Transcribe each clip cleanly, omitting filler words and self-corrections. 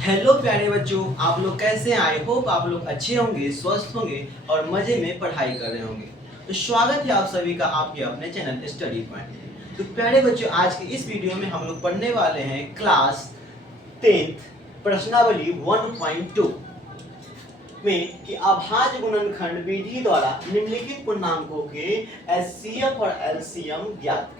Hello प्यारे बच्चों, आप लोग कैसे हैं? आई होप आप लोग अच्छे होंगे, स्वस्थ होंगे और मजे में पढ़ाई कर रहे होंगे। तो स्वागत है आप सभी का आपके अपने चैनल स्टडी पॉइंट। तो प्यारे बच्चों, आज के इस वीडियो में हम लोग पढ़ने वाले हैं क्लास 10th प्रश्नावली 1.2 में कि अभाज्य गुणनखंड विधि द्वारा निम्नलिखित पूर्णांकों के एचसीएफ और एलसीएम ज्ञात करें।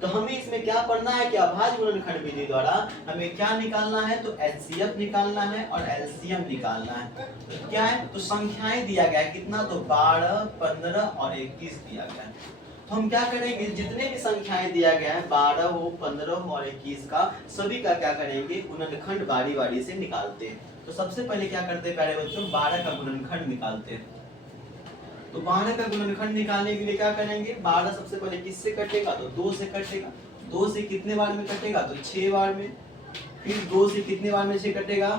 तो हमें इसमें क्या पढ़ना है कि अभाज्य गुणनखंड विधि द्वारा हमें क्या निकालना है, तो एचसीएफ निकालना है और एलसीएम निकालना है। तो क्या है, तो संख्याएं दिया गया है कितना, तो 12, 15 और 21 दिया गया है। तो हम क्या करेंगे, जितने भी संख्याएं दिया गया है 12 हो, 15 और 21 का, सभी का क्या करेंगे, गुणनखंड बारी बारी से निकालते हैं। तो सबसे पहले क्या करते हैं प्यारे बच्चों, 12 का गुणनखंड निकालते हैं। तो 12 का गुणनखंड निकालने के लिए क्या करेंगे, 12 सबसे पहले किससे कटेगा, तो 2 से कटेगा। 2 से कितने बार में कटेगा, तो 6 बार में। फिर 2 से कितने बार में 6 कटेगा,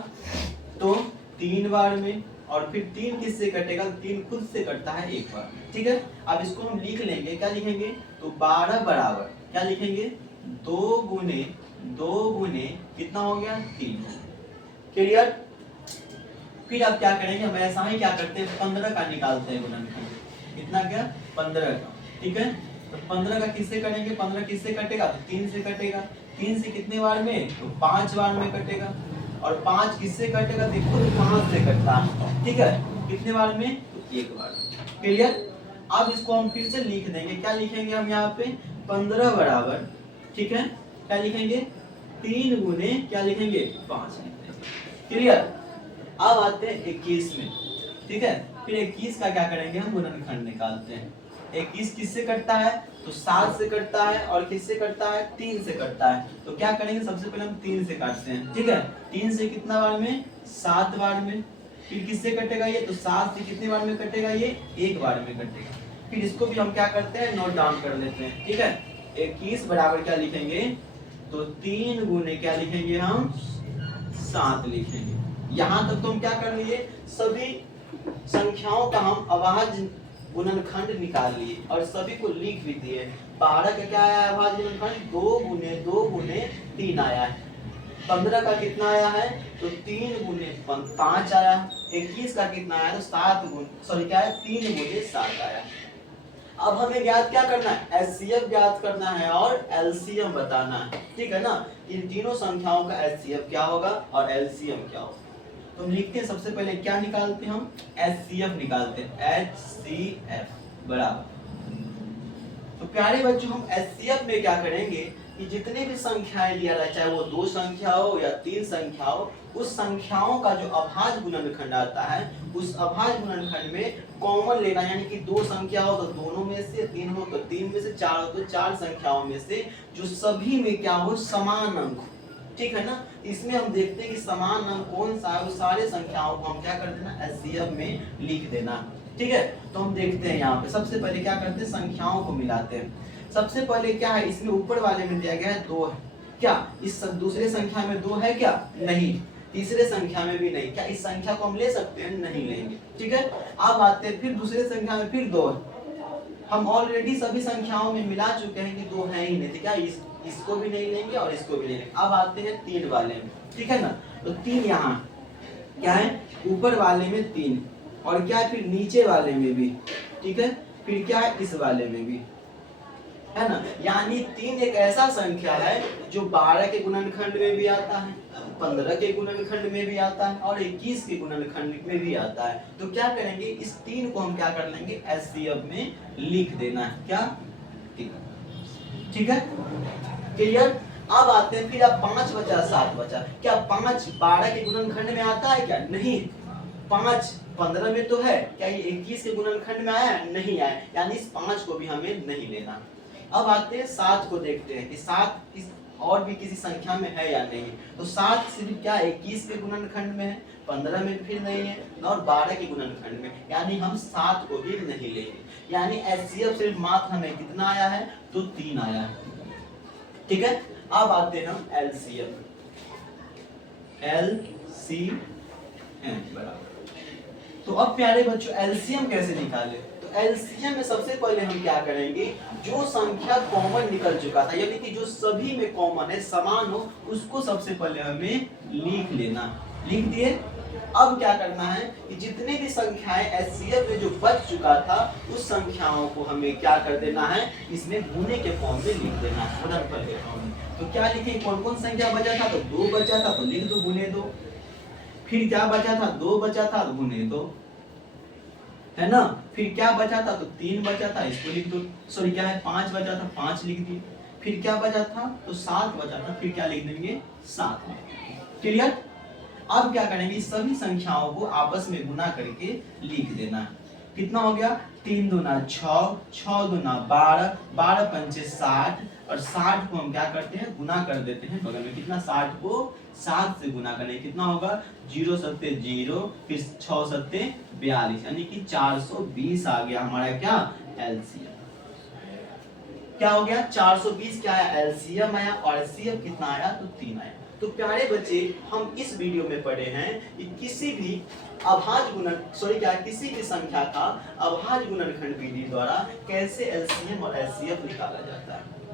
तो 3 बार में। और फिर 3 किससे कटेगा, 3 खुद से कटता है 1 बार। ठीक है, अब इसको हम लिख लेंगे, क्या लिखेंगे, तो 12 बराबर क्या लिखेंगे, 2 गुने 2 गुने कितना हो गया, 3। क्लियर। फिर आप क्या करेंगे, हम ऐसा ही क्या करते हैं, 15 का निकालते हैं गुणनखंड। कितना क्या, 15 का। ठीक है, तो 15 का किससे करेंगे, 15 किससे कटेगा, तो 3 से कटेगा। 3 से कितने बार में, तो 5 बार में कटेगा। और 5 किससे कटेगा, देखो 5 से कटता है। ठीक है, कितने बार में, तो 1 बार। क्लियर। अब इसको हम फिर से लिख देंगे, क्या लिखेंगे हम यहाँ पे, 15 बराबर, ठीक है, क्या लिखेंगे, 3 गुने क्या लिखेंगे, 5 लिखेंगे। क्लियर। अब आते हैं 21 में। ठीक है, फिर 21 का क्या करेंगे, हम गुणनखंड निकालते हैं। 21 किससे कटता है, तो 7 से कटता है। और किससे कटता है, 3 से कटता है। तो क्या करेंगे, सबसे पहले हम 3 से काटते हैं। ठीक है, 3 से कितना बार में, 7 बार में। फिर किससे कटेगा ये, तो 7 से कितने बार में कटेगा ये, 1 बार में कटेगा। फिर इसको भी हम क्या करते हैं, नोट डाउन कर लेते हैं। ठीक है, 21 बराबर क्या लिखेंगे, तो 3 गुने क्या लिखेंगे हम, 7 लिखेंगे। यहां तक तो हम क्या कर लिए, सभी संख्याओं का हम अभाज्य गुणनखंड निकाल लिए और सभी को लिख भी दिए। 12 का क्या आया है अभाज्य गुणनखंड, 2 गुने 3 आया है। 15 का कितना आया है, तो 3 गुने 5 आया। 21 का कितना आया, तो 3 गुने 7 आया। अब हमें ज्ञात क्या करना है, एचसीएफ ज्ञात करना है और एलसीएम बताना है। ठीक है ना, इन तीनों संख्याओं का एचसीएफ क्या होगा और एलसीएम क्या होगा। तो हम लिखते हैं, सबसे पहले क्या निकालते हैं हम, एचसीएफ निकालते हैं। एचसीएफ बराबर, तो प्यारे बच्चों हम एचसीएफ में क्या करेंगे कि जितने भी संख्याएं लिया रहा, चाहे वो 2 संख्या हो या 3 संख्या हो, उस संख्याओं का जो अभाज्य गुणनखंड आता है, उस अभाज्य गुणनखंड में कॉमन लेना। यानी कि 2 संख्या हो तो दोनों में से, 3 हो तो 3 में से, 4 हो तो 4 संख्याओं में से जो सभी में क्या हो, समान अंक हो। ठीक है ना, इसमें हम देखते हैं कि समान अंक कौन सा है, वो सारे संख्याओं को हम क्या कर देना, एचसीएफ में लिख देना। ठीक है, तो हम देखते हैं यहाँ पे सबसे पहले क्या करते हैं, संख्याओं को मिलाते हैं। सबसे पहले क्या है, इसमें ऊपर वाले में दिया गया है 2 है, क्या इस दूसरे संख्या में 2 है क्या, नहीं। तीसरे संख्या में भी नहीं, क्या इस संख्या को हम ले सकते हैं, नहीं लेंगे। ठीक है, अब आते हैं फिर दूसरे संख्या में फिर 2 है। हम ऑलरेडी सभी संख्याओं में मिला चुके हैं कि 2 है ही नहीं, क्या इसको भी नहीं लेंगे और इसको भी नहीं लेंगे। अब आते हैं 3 वाले में। ठीक है ना, तो 3 यहाँ क्या है, ऊपर वाले में 3 और क्या है, फिर नीचे वाले में भी। ठीक है, फिर क्या है, इस वाले में भी, है ना। यानी 3 एक ऐसा संख्या है जो 12 के गुणनखंड में भी आता है, 15 के गुणनखंड में भी आता है और 21 के गुणनखंड में भी आता है। तो क्या करेंगे, इस 3 को हम क्या कर लेंगे, एचसीएफ में लिख देना है। क्या, ठीक है, क्लियर। अब आते हैं फिर, अब 5 बचा 7 बचा, क्या 5 12 के गुणनखंड में आता है क्या, नहीं। 5 15 में तो है, क्या ये 21 के गुणनखंड में आया, नहीं आया। यानी इस 5 को भी हमें नहीं लेना। अब आते हैं 7 को, देखते हैं कि 7 किस और भी किसी संख्या में है या नहीं। तो 7 सिर्फ क्या 21 के गुणनखंड में है, 15 में फिर नहीं है और 12 के गुणनखंड में, यानी हम 7 को भी नहीं लेंगे। यानी एचसीएफ सिर्फ मात्र हमें कितना आया है, तो 3 आया है। ठीक है, अब आते हैं हम एलसीएम। एलसीएम बराबर, तो अब प्यारे बच्चों एलसीएम कैसे निकाले, तो एलसीएम में सबसे पहले हम क्या करेंगे, जो संख्या कॉमन निकल चुका था यानी कि जो सभी में कॉमन है, समान हो, उसको सबसे पहले हमें लिख लेना। लिख दिए। अब क्या करना है कि जितने भी संख्याएं एचसीएफ में जो बच चुका था उस संख्याओं को हमें क्या कर देना है, इसमें गुने के फॉर्म में लिख देना है, गुणनफल के फॉर्म में। तो क्या लिखे, कौन कौन संख्या बचा था, तो 2 बचा था तो लिख दो गुने 2। फिर क्या बचा था, 2 बचा था तो गुने 2, है ना। फिर क्या बचा था, तो 3 बचा था, इसको लिख दो। सॉरी क्या है, 5 बचा था, 5 लिख दिए। फिर क्या बचा था, तो 7 बचा था, फिर क्या लिख देंगे, 7। क्लियर। अब क्या करेंगे, सभी संख्याओं को आपस में गुना करके लिख देना है। कितना हो गया, 3 दूना 6, 6 दूना 12, 12 पंचे 60, और 60 को हम क्या करते हैं, गुना कर देते हैं बगल में। कितना, 60 को 7 से गुना करें, कितना होगा, 0 सत्ते 0, फिर 6 सत्ते 42, यानी कि 420 आ गया हमारा क्या, एलसीएम। क्या हो गया, 420 क्या आया, एलसीएम आया, और एचसीएफ कितना आया, तो 3 आया। तो प्यारे बच्चे, हम इस वीडियो में पढ़े हैं कि किसी भी अभाज्य गुणन सॉरी क्या किसी भी संख्या का अभाज्य गुणनखंड विधि द्वारा कैसे एलसीएम और एचसीएफ निकाला जाता है।